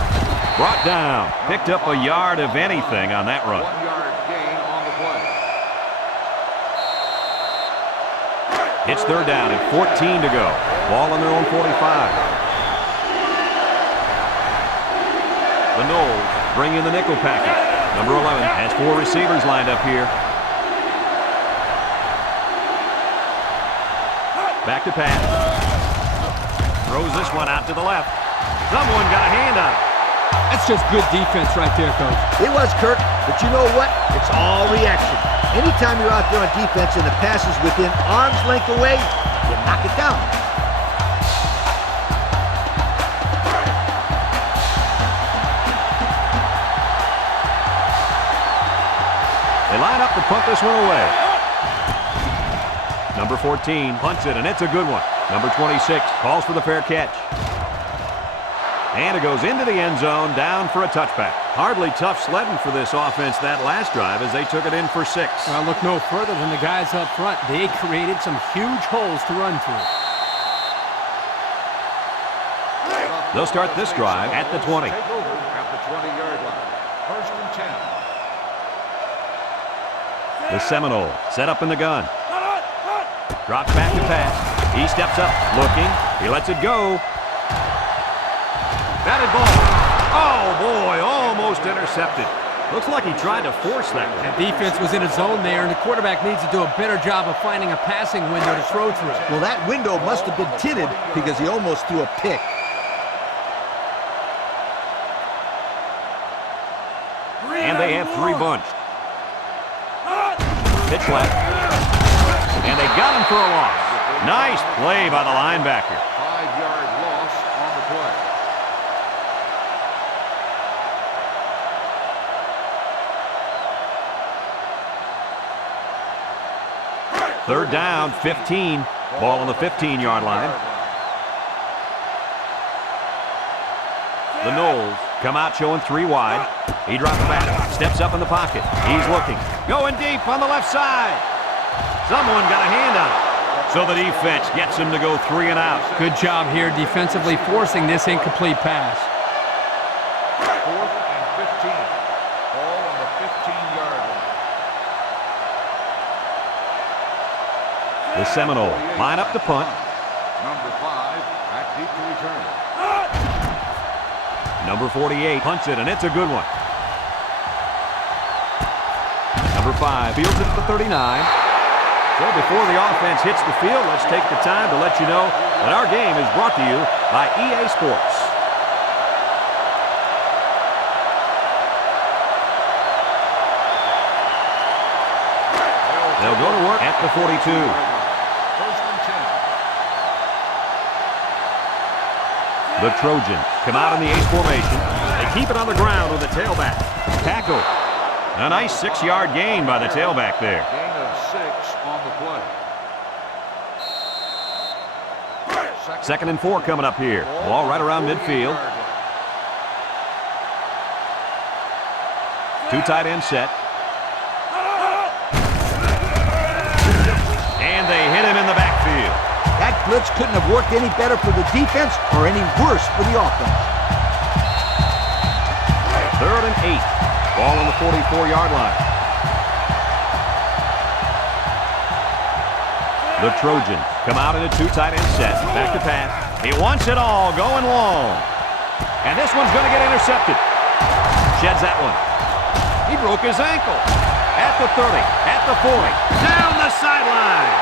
Brought down. Picked up a yard of anything on that run. 1 yard gain on the play. It's third down and 14 to go. Ball on their own 45. The Noles bring in the nickel package. Number 11 has 4 receivers lined up here. Back to pass. Throws this one out to the left. Someone got a hand on it. That's just good defense right there, Coach. It was, Kirk, but you know what? It's all reaction. Anytime you're out there on defense and the pass is within arm's length away, you knock it down. They line up to punt this one away. Number 14 punts it, and it's a good one. Number 26 calls for the fair catch. And it goes into the end zone, down for a touchback. Hardly tough sledding for this offense that last drive as they took it in for 6. Well, look no further than the guys up front. They created some huge holes to run through. They'll start this drive at the 20. Take over at the 20-yard line. First and 10. The Seminoles set up in the gun. Drops back to pass. He steps up, looking. He lets it go. Batted ball. Oh, boy, almost intercepted. Looks like he tried to force that one. The defense was in a zone there, and the quarterback needs to do a better job of finding a passing window to throw through. Well, that window must have been tinted because he almost threw a pick. And they have 3 bunched. Pitch left. And they got him for a loss. Nice play by the linebacker. 5-yard loss on the play. Third down, 15. Ball on the 15-yard line. The Noles come out showing 3 wide. He drops back, steps up in the pocket. He's looking. Going deep on the left side. Someone got a hand on it. So the defense gets him to go 3 and out. Good job here defensively forcing this incomplete pass. 4th and 15. Ball on the 15-yard line. The Seminoles line up to punt. Number 5 back deep to return. Number 48 punts it, and it's a good one. Number 5 fields it at the 39. So before the offense hits the field, let's take the time to let you know that our game is brought to you by EA Sports. They'll go to work at the 42. First and 10. The Trojans come out in the ace formation. They keep it on the ground with the tailback. Tackle. A nice 6-yard gain by the tailback there. Gain of 6 on the play. Second and 4 coming up here. Ball right around midfield. 2 tight end set. And they hit him in the backfield. That blitz couldn't have worked any better for the defense or any worse for the offense. Third and 8. Ball on the 44-yard line. The Trojans come out in a 2 tight end set. Back to pass. He wants it all, going long. And this one's going to get intercepted. Sheds that one. He broke his ankle. At the 30, at the 40, down the sideline.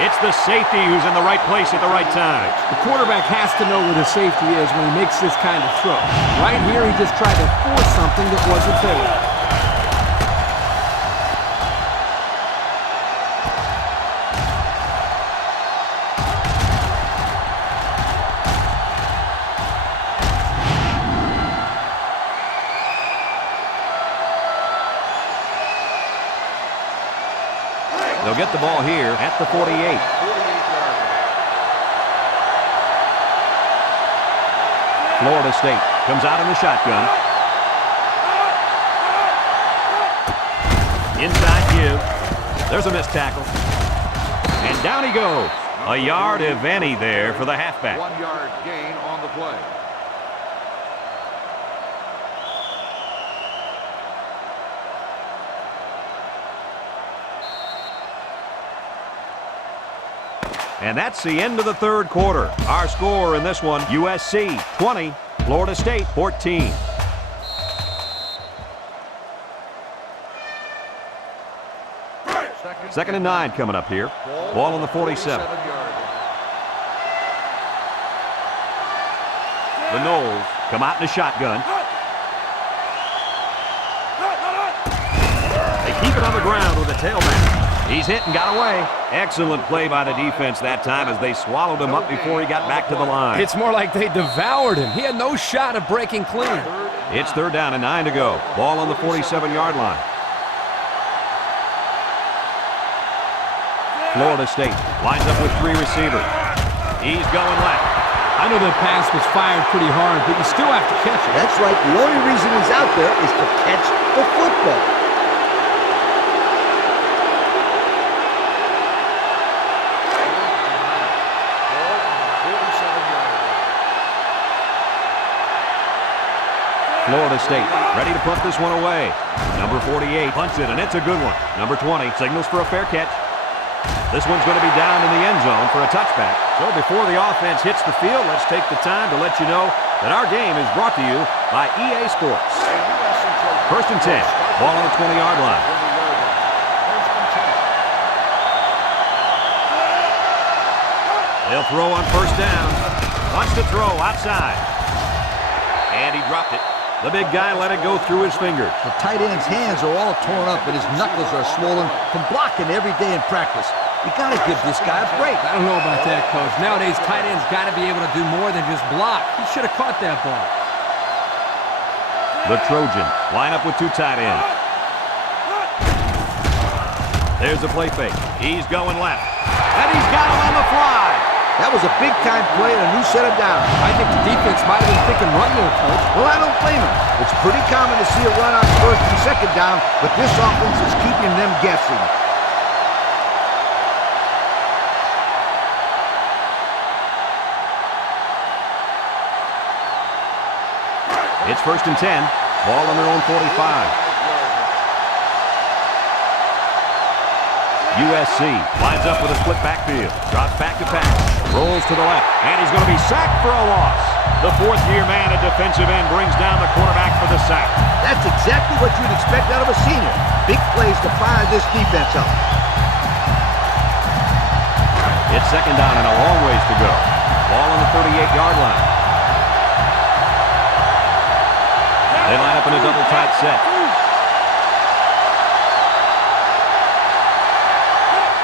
It's the safety who's in the right place at the right time. The quarterback has to know where the safety is when he makes this kind of throw. Right here, he just tried to force something that wasn't there. They'll get the ball here at the 48. 48 yards. Florida State comes out in the shotgun. Inside give. There's a missed tackle. And down he goes. A yard, if any, there for the halfback. 1 yard gain on the play. And that's the end of the third quarter. Our score in this one, USC 20, Florida State 14. Second and 9 coming up here. Ball on the 47. The Noles come out in a shotgun. They keep it on the ground with a tailback. He's hit and got away. Excellent play by the defense that time as they swallowed him up before he got back to the line. It's more like they devoured him. He had no shot of breaking clean. It's third down and 9 to go. Ball on the 47-yard line. Florida State lines up with 3 receivers. He's going left. I know that pass was fired pretty hard, but you still have to catch it. That's right. The only reason he's out there is to catch the football. Florida State ready to punt this one away. Number 48 punts it, and it's a good one. Number 20 signals for a fair catch. This one's going to be down in the end zone for a touchback. So before the offense hits the field, let's take the time to let you know that our game is brought to you by EA Sports. First and 10, ball on the 20-yard line. They'll throw on first down. Wants to throw outside. And he dropped it. The big guy let it go through his fingers. The tight end's hands are all torn up and his knuckles are swollen from blocking every day in practice. You got to give this guy a break. I don't know about that, Coach. Nowadays, tight ends got to be able to do more than just block. He should have caught that ball. The Trojans line up with 2 tight ends. There's the play fake. He's going left. And he's got him on the fly. That was a big-time play and a new set of downs. I think the defense might have been thinking run there, Coach. Well, I don't blame him. It's pretty common to see a run on first and second down, but this offense is keeping them guessing. It's first and 10. Ball on their own 45. USC lines up with a split backfield. Drops back to pass. Rolls to the left. And he's going to be sacked for a loss. The fourth-year man at defensive end brings down the quarterback for the sack. That's exactly what you'd expect out of a senior. Big plays to fire this defense up. It's second down and a long ways to go. Ball on the 38-yard line. They line up in a double tight set.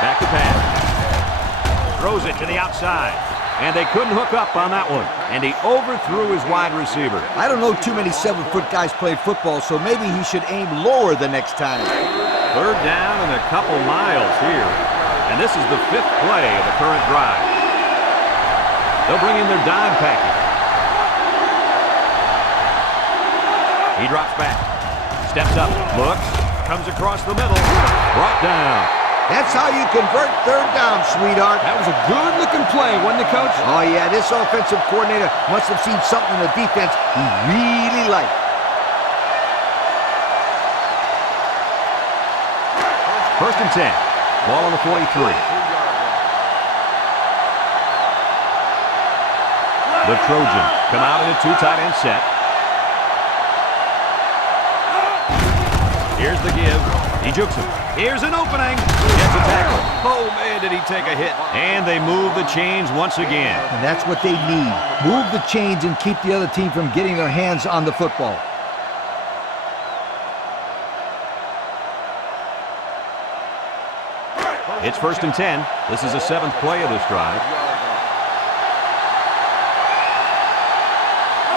Back to pass. Throws it to the outside. And they couldn't hook up on that one. And he overthrew his wide receiver. I don't know too many 7-foot guys play football, so maybe he should aim lower the next time. Third down and a couple miles here. And this is the 5th play of the current drive. They'll bring in their dime package. He drops back. Steps up. Looks. Comes across the middle. Brought down. That's how you convert third down, sweetheart. That was a good-looking play, wasn't it, Coach? Oh, yeah, this offensive coordinator must have seen something in the defense he really liked. First and 10. Ball on the 43. The Trojans come out in a 2 tight end set. Here's the give. He jukes him. Here's an opening. Gets a tackle. Oh, man, did he take a hit. And they move the chains once again. And that's what they need. Move the chains and keep the other team from getting their hands on the football. It's first and 10. This is the 7th play of this drive.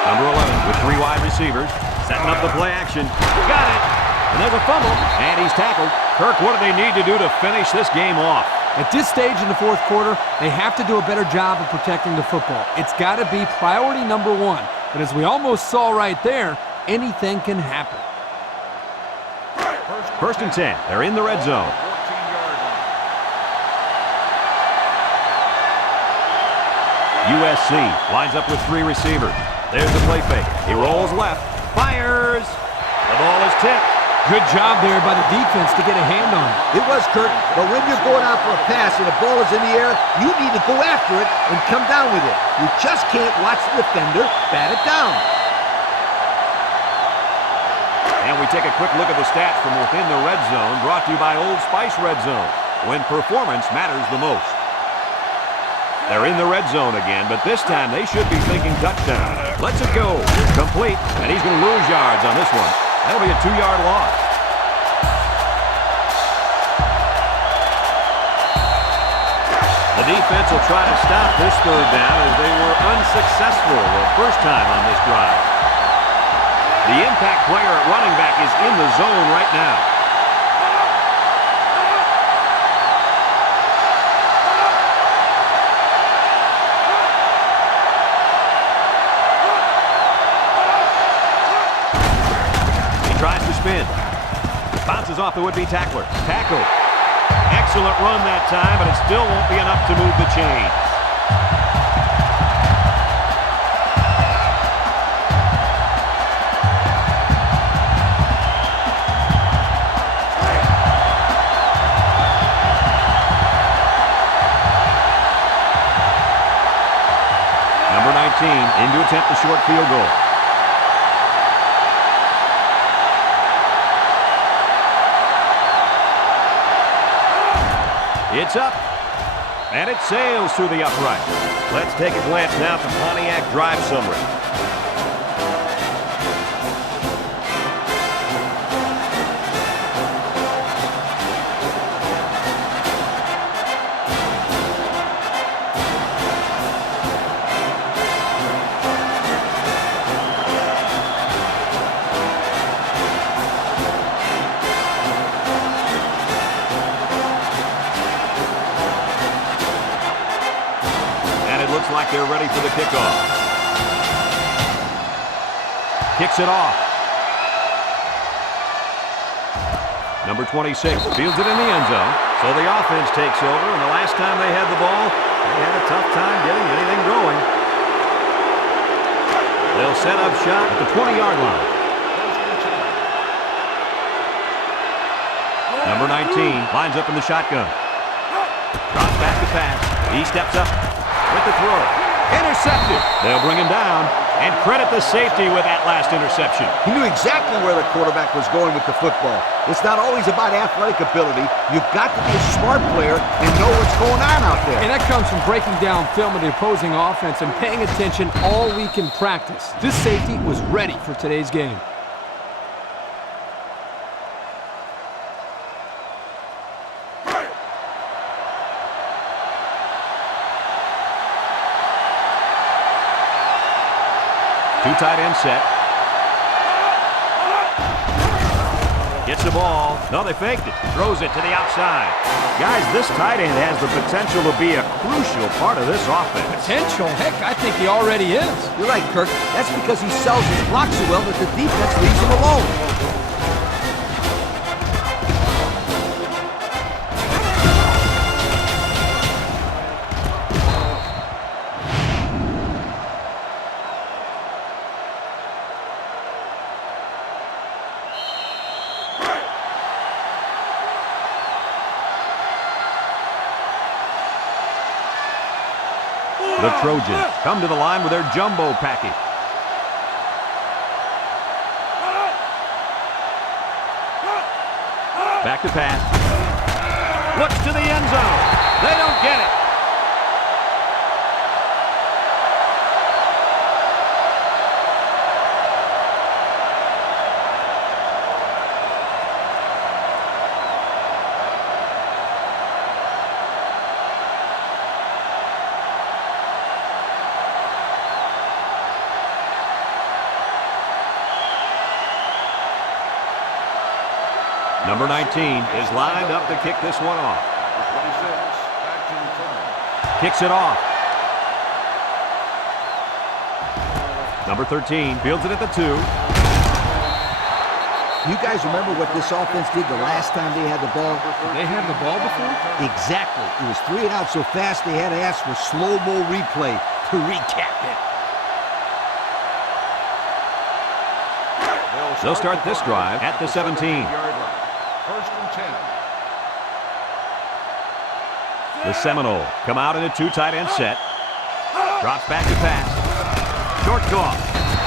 Number 11 with 3 wide receivers. Setting up the play action. Got it. And there's a fumble. And he's tackled. Kirk, what do they need to do to finish this game off? At this stage in the fourth quarter, they have to do a better job of protecting the football. It's got to be priority number one. But as we almost saw right there, anything can happen. First and 10. They're in the red zone. 14-yard line. USC lines up with 3 receivers. There's the play fake. He rolls left. Fires. The ball is tipped. Good job there by the defense to get a hand on it. It was, Kurt, but when you're going out for a pass and the ball is in the air, you need to go after it and come down with it. You just can't watch the defender bat it down. And we take a quick look at the stats from within the red zone, brought to you by Old Spice Red Zone, when performance matters the most. They're in the red zone again, but this time they should be thinking touchdown. Let's it go. Complete, and he's going to lose yards on this one. That'll be a 2-yard loss. The defense will try to stop this third down as they were unsuccessful the first time on this drive. The impact player at running back is in the zone right now. He tries to spin. Bounces off the would-be tackler. Tackle. Excellent run that time, but it still won't be enough to move the chains. Number 19 in to attempt the short field goal. It's up, and it sails through the upright. Let's take a glance now at the Pontiac drive summary. Like they're ready for the kickoff. Kicks it off. Number 26 fields it in the end zone. So the offense takes over, and the last time they had the ball, they had a tough time getting anything going. They'll set up shop at the 20-yard line. Number 19 lines up in the shotgun. Drops back to pass. He steps up with the throw. Intercepted. They'll bring him down and credit the safety with that last interception. He knew exactly where the quarterback was going with the football. It's not always about athletic ability. You've got to be a smart player and know what's going on out there. And that comes from breaking down film of the opposing offense and paying attention all week in practice. This safety was ready for today's game. Two tight end set. Gets the ball. No, they faked it. Throws it to the outside. Guys, this tight end has the potential to be a crucial part of this offense. Potential? Heck, I think he already is. You're right, Kirk. That's because he sells his blocks so well that the defense leaves him alone. The Trojans come to the line with their jumbo package. Back to pass. Looks to the end zone. They don't get it. Number 19 is lined up to kick this one off. Number 26, back to return. Kicks it off. Number 13 fields it at the 2. You guys remember what this offense did the last time they had the ball? Did they have the ball before? Exactly. It was 3 and out so fast they had to ask for slow-mo replay to recap it. They'll start this drive at the 17. First and 10. The Seminoles come out in a 2 tight end set. Drops back to pass. Short toss.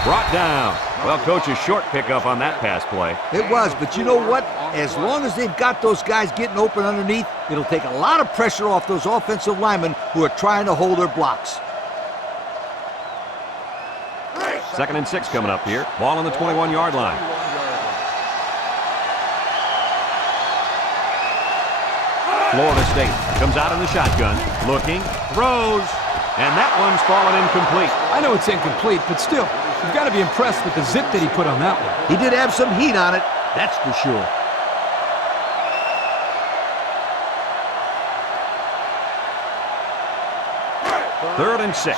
Brought down. Well, coach, a short pickup on that pass play. It was, but you know what? As long as they've got those guys getting open underneath, it'll take a lot of pressure off those offensive linemen who are trying to hold their blocks. 2nd and 6 coming up here. Ball on the 21-yard line. Florida State comes out in the shotgun. Looking. Throws. And that one's fallen incomplete. I know it's incomplete, but still, you've got to be impressed with the zip that he put on that one. He did have some heat on it, that's for sure. Third and 6.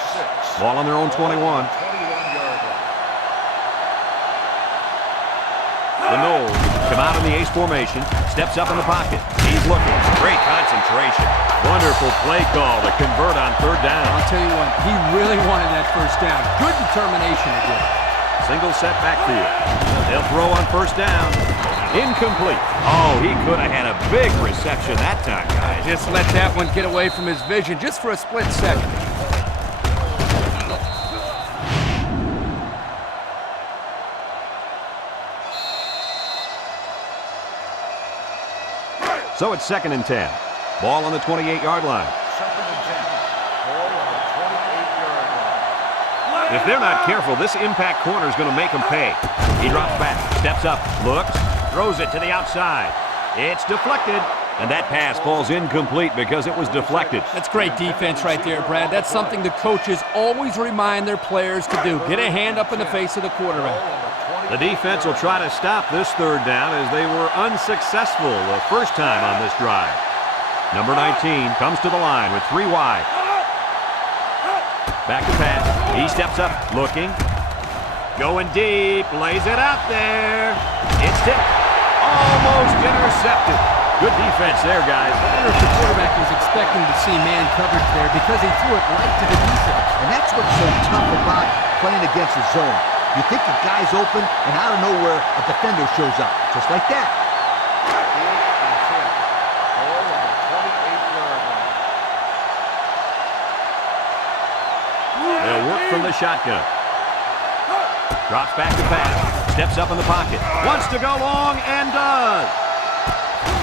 Ball on their own 21. The Noles come out in the ace formation. Steps up in the pocket. He's looking. Great concentration. Wonderful play call to convert on 3rd down. I'll tell you what, he really wanted that first down. Good determination again. Single set backfield. They'll throw on 1st down. Incomplete. Oh, he could have had a big reception that time, guys. Just let that one get away from his vision just for a split second. So it's 2nd and 10. Ball on the 28-yard line. 2nd and 10. Ball on the 28-yard line. If they're not careful, this impact corner is going to make them pay. He drops back, steps up, looks, throws it to the outside. It's deflected, and that pass falls incomplete because it was deflected. That's great defense right there, Brad. That's something the coaches always remind their players to do. Get a hand up in the face of the quarterback. The defense will try to stop this 3rd down as they were unsuccessful the first time on this drive. Number 19 comes to the line with 3 wide. Back to pass. He steps up, looking. Going deep, lays it out there. It's tipped. Almost intercepted. Good defense there, guys. I wonder if the quarterback was expecting to see man coverage there because he threw it right to the defense. And that's what's so tough about playing against the zone. You think the guy's open, and out of nowhere, a defender shows up. Just like that. 4th and 10. Ball on the 28-yard line. They'll work from the shotgun. Drops back to pass. Steps up in the pocket. Wants to go long and does.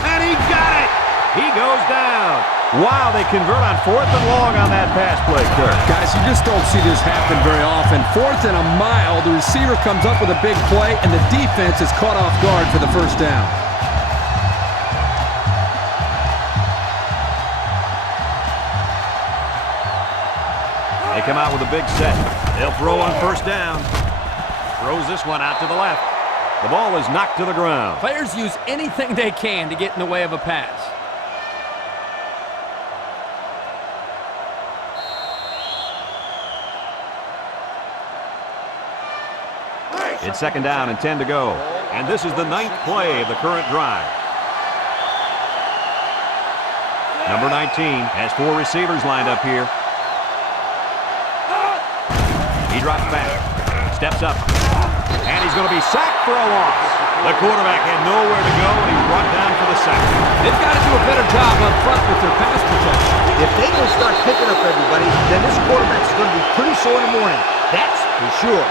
And he got it. He goes down. Wow, they convert on 4th and long on that pass play, Kirk. Guys, you just don't see this happen very often. 4th and a mile, the receiver comes up with a big play, and the defense is caught off guard for the 1st down. They come out with a big set. They'll throw on 1st down. Throws this one out to the left. The ball is knocked to the ground. Players use anything they can to get in the way of a pass. It's 2nd down and 10 to go. And this is the 9th play of the current drive. Number 19 has 4 receivers lined up here. He drops back, steps up, and he's going to be sacked for a loss. The quarterback had nowhere to go, and he's brought down for the sack. They've got to do a better job up front with their pass protection. If they don't start picking up everybody, then this quarterback's going to be pretty sore in the morning. That's for sure.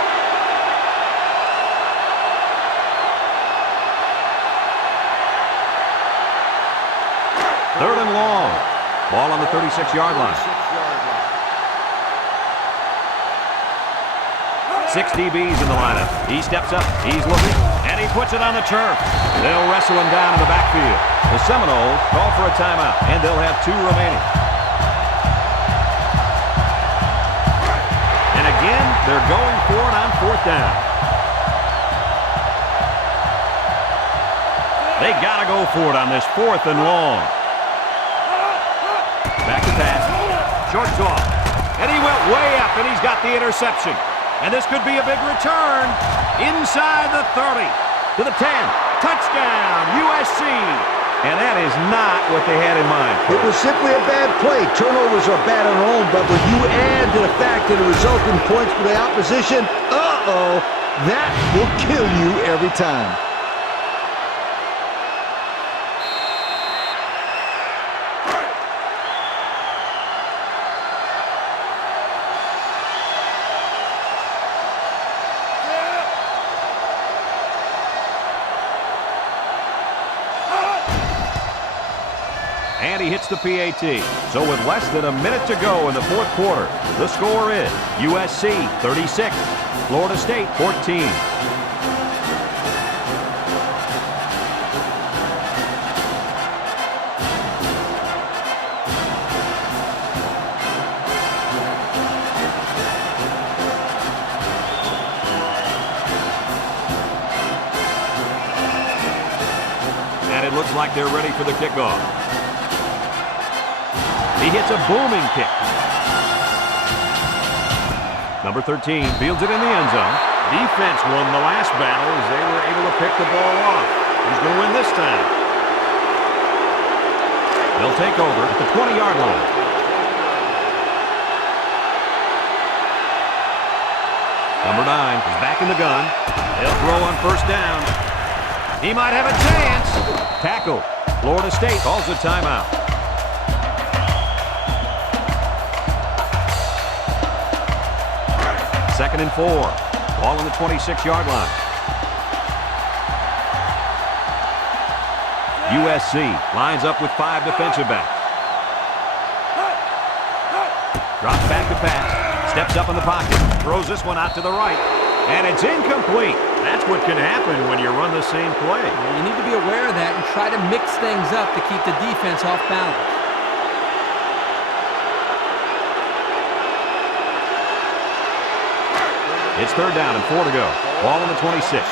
Third and long. Ball on the 36-yard line. 6 DBs in the lineup. He steps up, he's looking, and he puts it on the turf. They'll wrestle him down in the backfield. The Seminoles call for a timeout, and they'll have 2 remaining. And again, they're going for it on 4th down. They got to go for it on this 4th and long. Back to pass. Short toss. And he went way up, and he's got the interception. And this could be a big return. Inside the 30. To the 10. Touchdown, USC. And that is not what they had in mind. It was simply a bad play. Turnovers are bad on their own, but when you add to the fact that it resulted in points for the opposition, that will kill you every time. And he hits the PAT. So with less than a minute to go in the 4th quarter, the score is USC 36, Florida State 14. And it looks like they're ready for the kickoff. He hits a booming kick. Number 13 fields it in the end zone. Defense won the last battle as they were able to pick the ball off. Who's going to win this time? They'll take over at the 20-yard line. Number 9 is back in the gun. They'll throw on 1st down. He might have a chance. Tackle. Florida State calls a timeout. 2nd and 4. Ball on the 26-yard line. USC lines up with 5 defensive backs. Drops back to pass. Steps up in the pocket. Throws this one out to the right. And it's incomplete. That's what can happen when you run the same play. You need to be aware of that and try to mix things up to keep the defense off balance. It's 3rd down and 4 to go. Ball on the 26.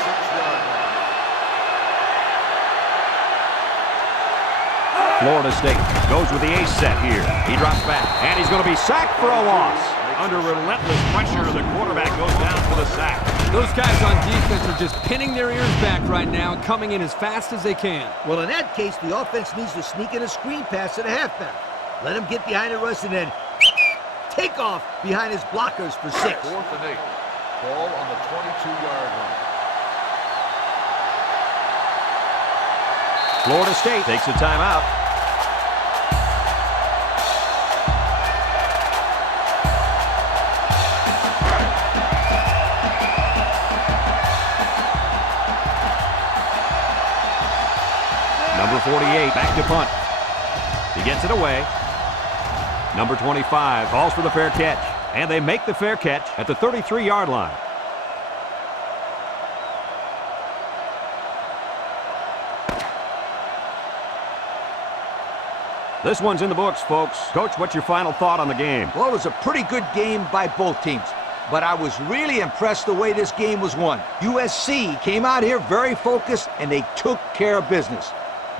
Florida State goes with the ace set here. He drops back, and he's going to be sacked for a loss. Under relentless pressure, the quarterback goes down for the sack. Those guys on defense are just pinning their ears back right now and coming in as fast as they can. Well, in that case, the offense needs to sneak in a screen pass at a halfback. Let him get behind the rush and then take off behind his blockers for 6. 4th and 8. Ball on the 22-yard line. Florida State takes a timeout. Number 48 back to punt. He gets it away. Number 25 calls for the fair catch. And they make the fair catch at the 33-yard line. This one's in the books, folks. Coach, what's your final thought on the game? Well, it was a pretty good game by both teams. But I was really impressed the way this game was won. USC came out here very focused, and they took care of business.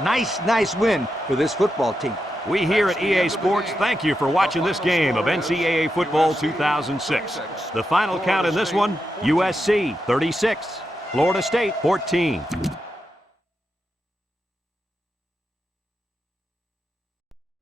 Nice win for this football team. We here at EA Sports thank you for watching this game of NCAA Football 2006. The final count in this one, USC 36, Florida State 14.